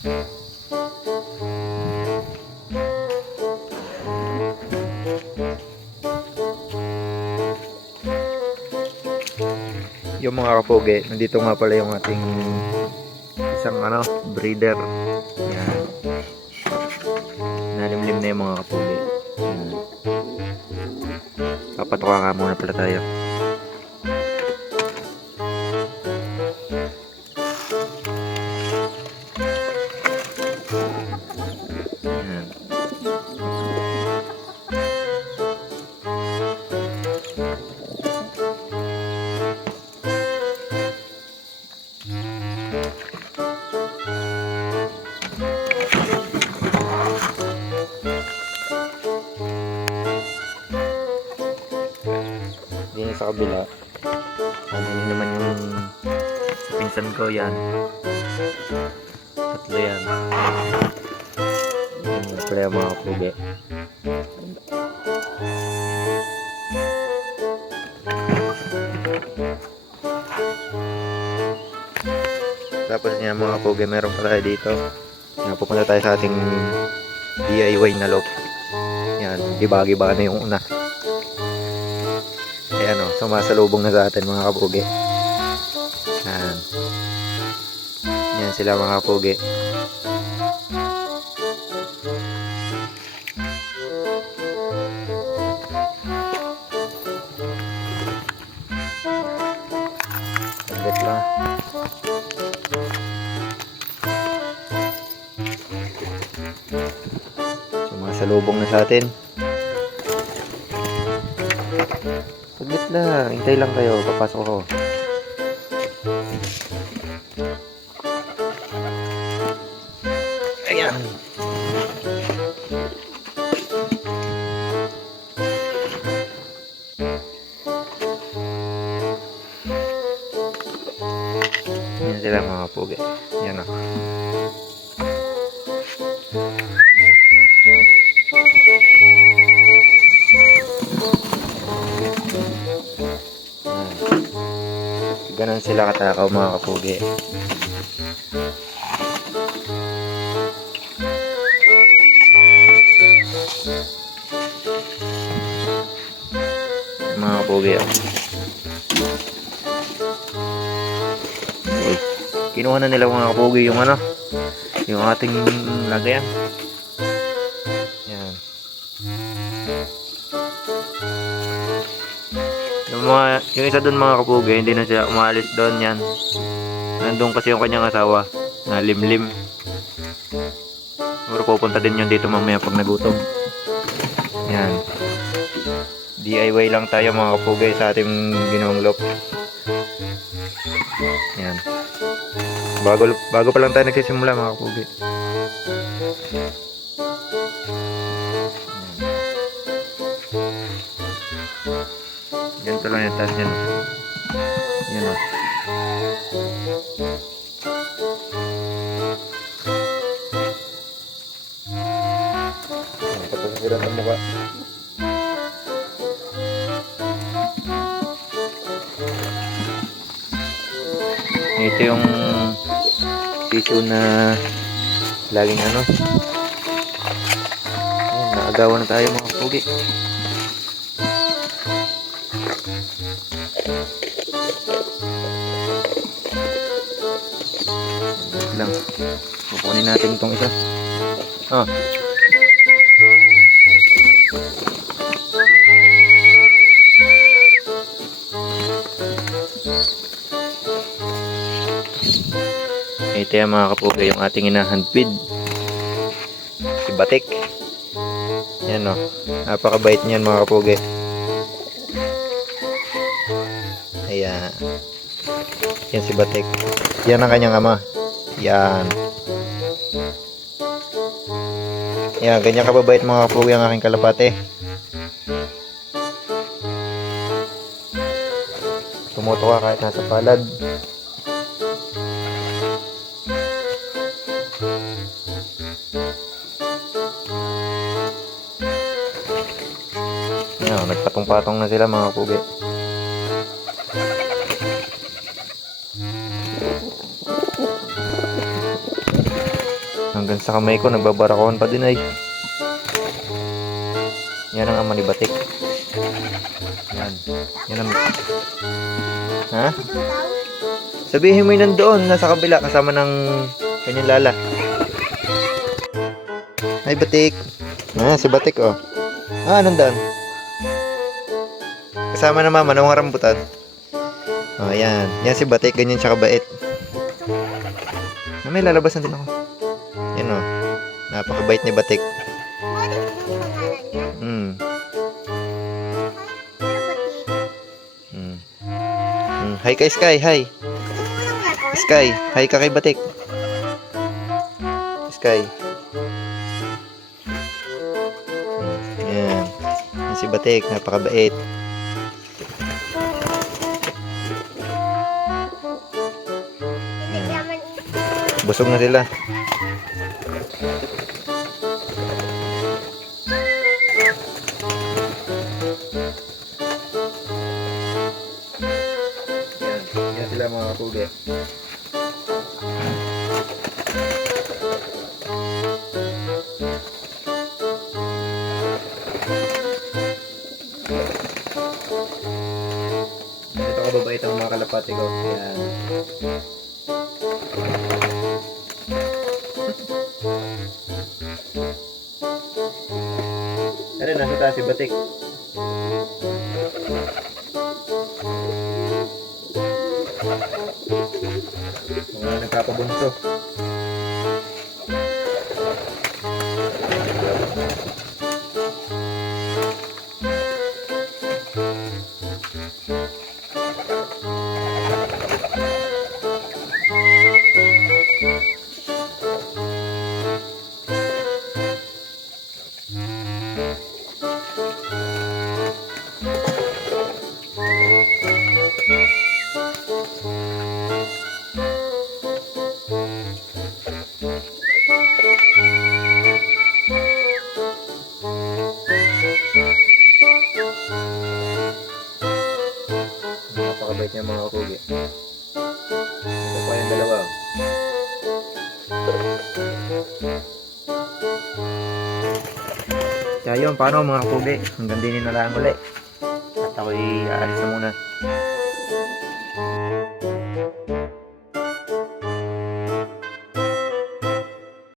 Yung mga kapoge, nandito nga pala yung ating isang breeder. Yan. Nalimlim na yung mga kapoge. Yan. Papatuka nga muna pala tayo. Yan. Dito sa kabila, ano naman yung pinsan ko, yan. Tatlo yan. Yan pala yung mga kapoge. Tapos yan mga kapoge, meron pa tayo dito. Yan, pupunta tayo sa ating DIY na loop. Yan, ibagi-baga na yung una. Ayan o, sumasalubong na sa atin mga kapoge. Yan. Yan sila mga kapoge. Saglit lang. Sumasalubong na sa atin. Saglit lang, hintay lang kayo, papasok ako. Ayan. Yan sila mga kapoge. Yan o. Ganon sila katakaw mga kapoge. Mga kapoge. Kinuha na nila mga kapoge yung yung ating lagayan. Yan. Yung isa doon mga kapoge, hindi na siya umalis doon. Yan. Nandun kasi yung kanyang asawa na limlim. Pero pupunta din yun dito mamaya pag nagutom. Yan. DIY lang tayo mga kapoge sa ating ginawang loop. Yan. Bago pa lang tayo nagsisimula mga kapoge. Ganito lang yung taas yan. Yan o. Kapag ang mukha. Ito yung tissue na laging Ayan, naagawan na tayo mga kapoge. Lang. Kukunin natin itong isa. Ito yung mga kapoge, yung ating inahandpid. Si Batik. Yan o. Napakabait niyan mga kapoge. Ayan. Yan si Batik. Yan ang kanyang ama. Yan. Yan, ganyan kababait mga kapoge ang aking kalapate. Tumutuka kahit nasa palad. Yan, nagpatong-patong na sila mga kapoge. Hanggang sa kamay ko, nagbabarakohan pa din ay. Yan ang ama ni Batik. Yan. Yan ang... Ha? Sabihin mo yun nandoon, nasa kabila, kasama ng kanyang lala. Ay, Batik. Ah, si Batik, oh. Ah, nandun. Kasama na mama, ng rambutan. Oh, yan. Yan si Batik, ganyan siya kabait. May lalabas na din ako. Yan, oh. Napakabait ni Batik. Hi kay Sky, hi. Sky, hi ka kay Batik. Sky. Yan. Yan si Batik, napakabait. Busog na sila. Yan sila mga kapugi. Ito kababait ang mga kalapati ko. Yan. Tara, nasa taas si Batik. Mga nagkakabunso. Napakabait niya mga kapugi. Ito pa yung dalawa. Kaya yun, paano mga kapugi? Hanggang din na lang ulit. At ako'y aalis na muna.